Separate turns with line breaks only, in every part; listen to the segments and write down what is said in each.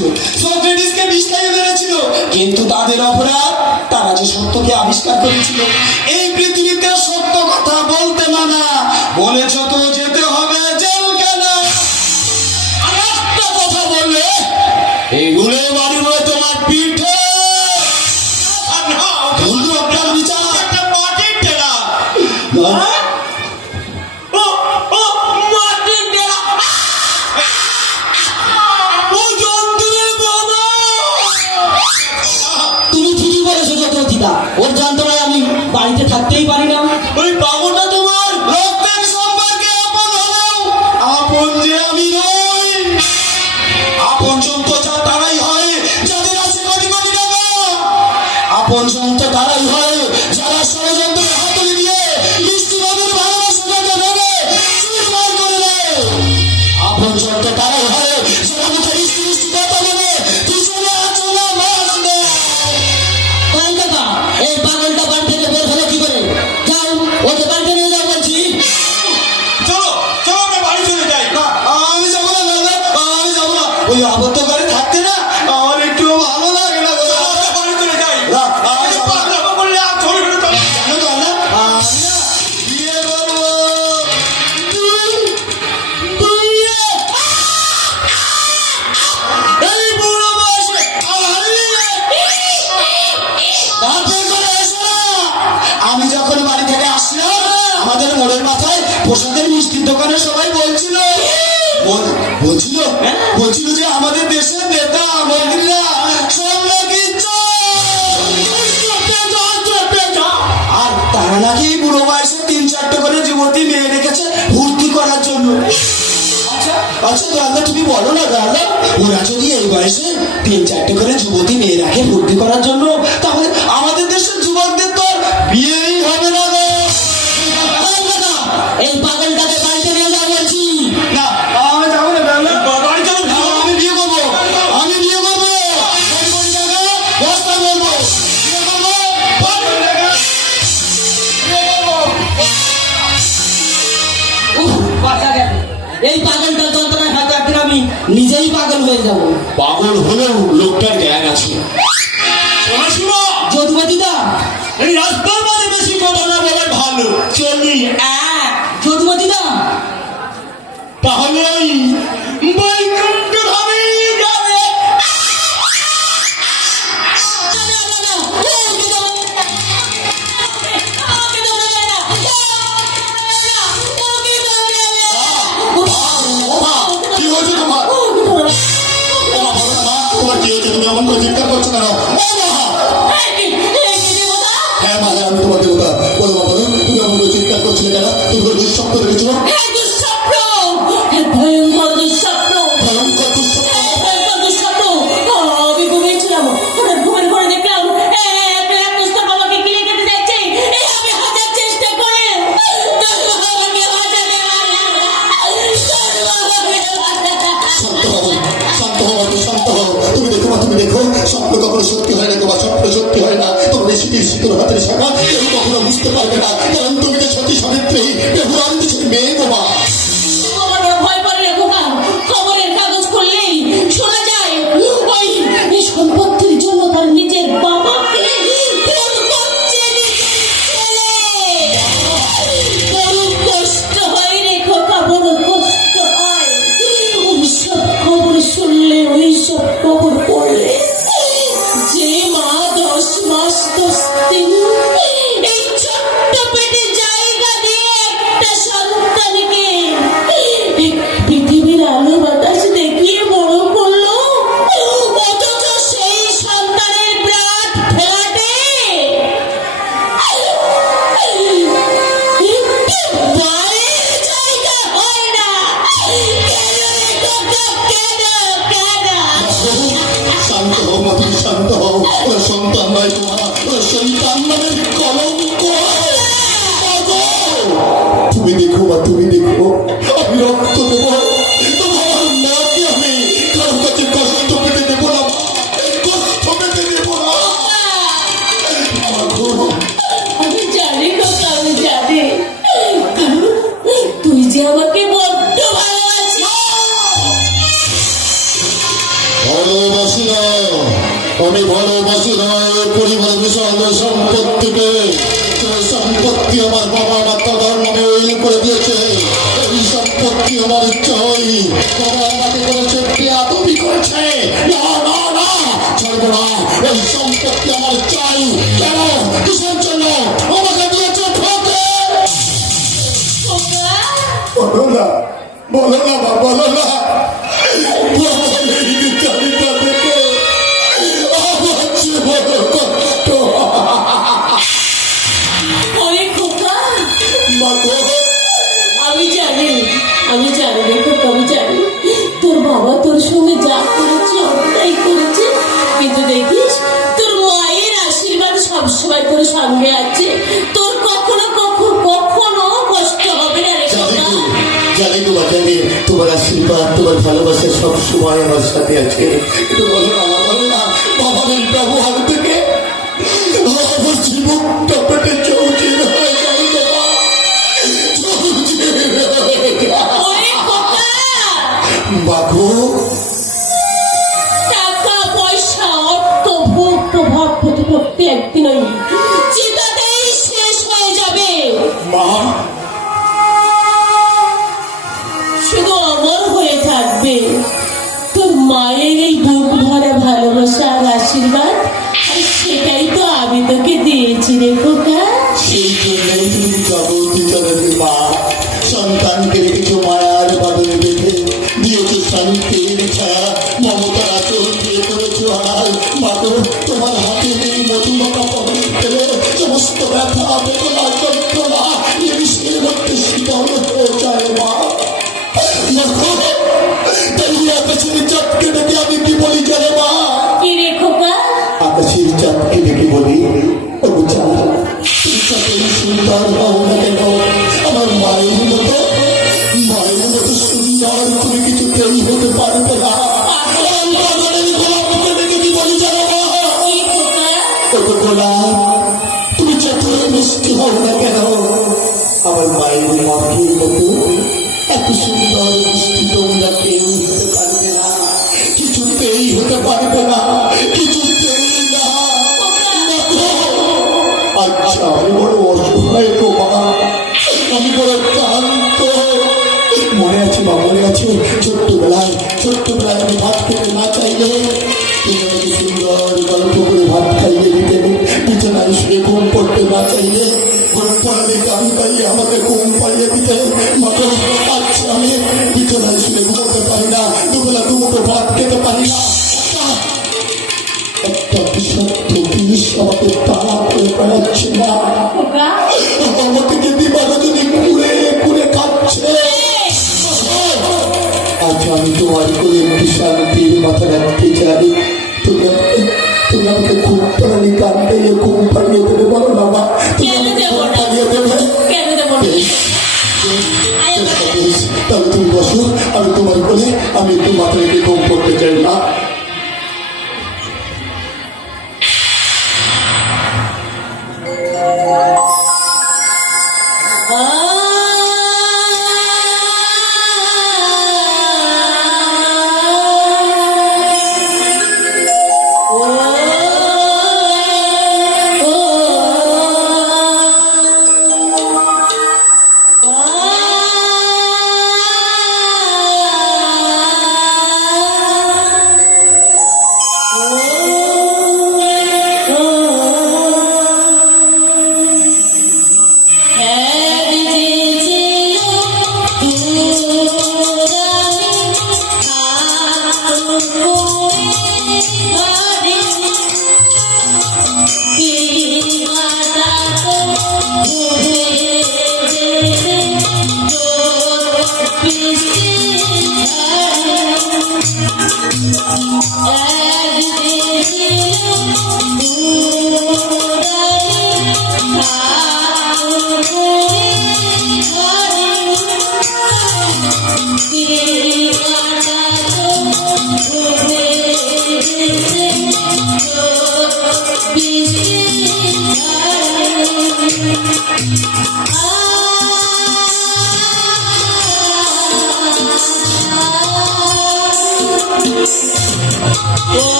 করেছিল। সক্রেটিসকে বিষ মেরেছিল কিন্তু তাদের অপরাধ, তারা যে সত্যকে আবিষ্কার করেছিল, এই পৃথিবীতে সত্য কথা বলতে মানা। বলেছ
পারি না।
ওই বাবুটা তোমার রক্তের সম্পর্কে আপন হলেও, আপন যে আমি নই। আপন সন্ত তারাই হয়, যাদের আছে কোটি কোটি টাকা। আপন সন্ত তারাই হয়, যারা ষড়যন্ত্রের দোকানে সবাই বলছিল বলছিল বলছিল যে আমাদের দেশের নেতা মন্ত্রীরা সব নাকি আর তারা নাকি বুড়ো বয়সে তিন চারটে করে যুবতী মেয়ে রেখেছে ভর্তি করার জন্য। আচ্ছা আচ্ছা দাদা তুমি বলো না দাদা ওরা যদি এই বয়সে তিন চারটে করে যুবতী মেয়ে রাখে ভর্তি করার জন্য তাহলে
এই পাগলটা যন্ত্রণায় হয়তো একদিন আমি নিজেই পাগল হয়ে যাব।
পাগল হলেও লোকটার জ্ঞান আছে।
যদুমতিদা
এই রাস্তার মাঝে বেশি কথা না বলে ভালো। চলি
যদুমতিদা
তাহলে ওই বৈকুণ্ঠ ধামে
চিৎকার করছিলে কেন তুমি কোনো দুঃস্বপ্ন! দেখেছ
ভয়ঙ্কর দুঃস্বপ্ন!
ভয়ঙ্কর দুঃস্বপ্ন।
ভয়ঙ্কর দুঃস্বপ্ন! আমি ঘুমিয়েছিলাম। হঠাৎ ঘুমের ঘরে দেখলাম একটা গিলে খেতে যাচ্ছে আমি হাজার চেষ্টা করে তবু আমাকে বাঁচাতে পারলাম না। তবু আমাকে বাঁচাতে
শান্ত হও শান্ত হও শান্ত হও। তুমি দেখো তুমি দেখো। স্বপ্ন কখনো সত্যি হয় না তোমার স্বপ্ন সত্যি হয় না। তোমার এই শীতল হাতের শাখা। কেউ কখনো বুঝতে পারবে না।
এই
সম্পত্তিকে এই সম্পত্তি আমার বাবা ডাক্তার নামে উইল করে দিয়েছে। এই সম্পত্তি আমার চাই বাবা আমাকে করেছে বেয়াদবি করেছে। না না না ছাড়বো না। এই সম্পত্তি আমার চাই। কেন? কিসের জন্য? আমাকে দিয়েছে ঠকে বলো না বলো না বলো না।
কিন্তু দেখিস তোর মায়ের আশীর্বাদ সবসময় তোর সঙ্গে আছে। তোর কখনো কখনো কখনো কষ্ট হবে না রে
জানি তোমার জানি তোমার আশীর্বাদ তোমার ভালোবাসা সব সময় আমার সাথে আছে।
আশীর্বাদ। সেটাই তো আমি তোকে দিয়েছি রে খোকা।
সেই জন্যই তুমি জগৎ জননী মা, সন্তানকে রেখেছো মায়ার বাদলে বেঁধে দিয়েছ শান্তির ছায়া। মমতার আচল দিয়ে করেছ আর মাতো তোমার হাতে নেই মধুমাখা পবন ফেলে সমস্ত ব্যথা, বেদনা তুমি যতই মিষ্টি হও না কেন আমার মায়ের মাটির মতো এত সুন্দর। বা মনে আছে ছোট্টবেলায় ছোট্টবেলায়
আমার
বেশ, তাহলে তুমি বসো আমি তোমার কোলে আমি একটু মাথা রেখে ঘুম পড়তে চাই না
Oh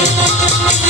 Thank you.